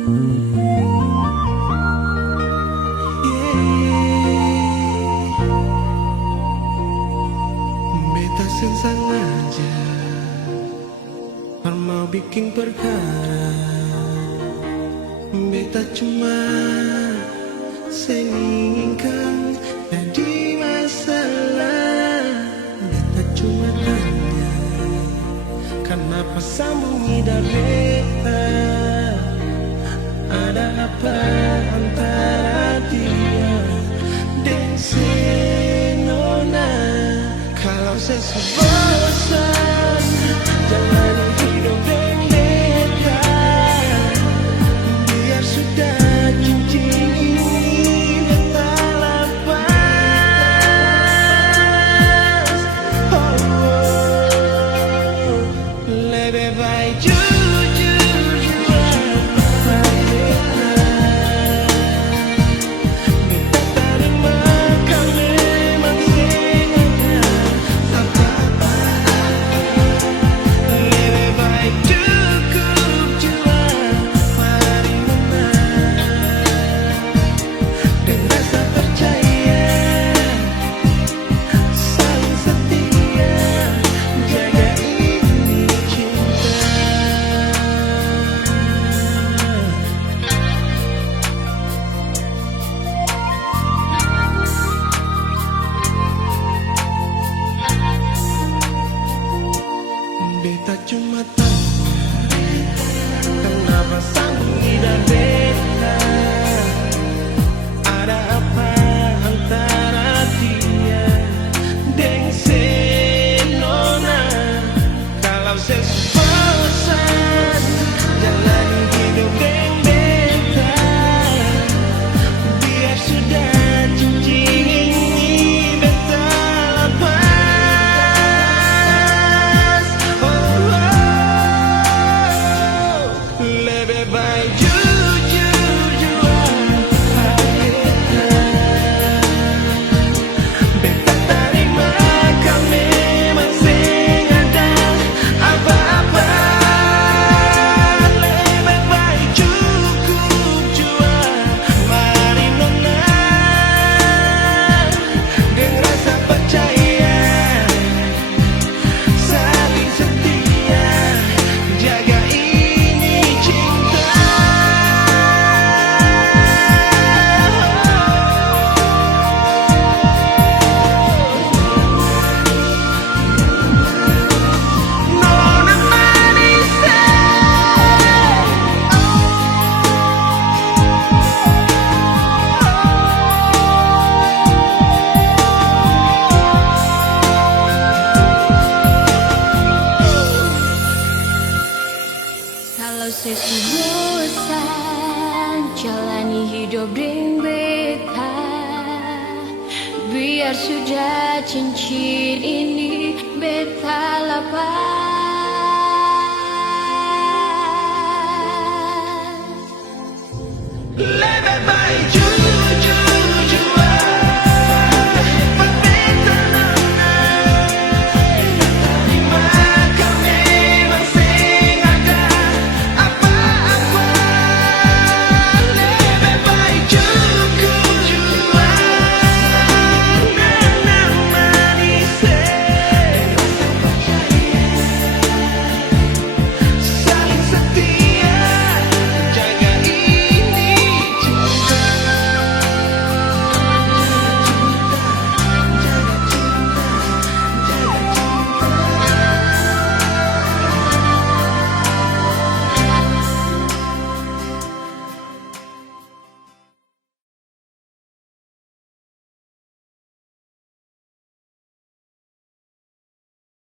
Beta sensang aja mau bikin perkara. Beta cuma menginginkan jadi masalah. Beta cuma tanya kenapa sambungi dari beta. Ada apa antara dia dan si Nona? Kalau saya bosan jalani hidup dengan beta, biar sudah cincin ini beta lepas. Oh, oh. Lebih baik jujur jua pada beta. Beta terima kau memang sengaja apa-apa. Lebih baik cukup jua mari menang dan rasa percaya, saling setia, jaga ini cinta. Beta cuma tanya kenapa sambungi dan beta. Ada apa antara dia dan si Nona? Kalau saya bosan jalani hidup dengan beta, biar sudah cincin ini beta lepas. Oh, oh. Lebih baik jujur jua pada beta. Beta terima kau memang sengaja apa-apa. Lebih baik cukup jua mari Nona dengan rasa percaya, saling setia, jaga ini cinta. Nona manis. Kalau saya bosan jalani hidup dengan beta, biar sudah cincin ini beta lepas.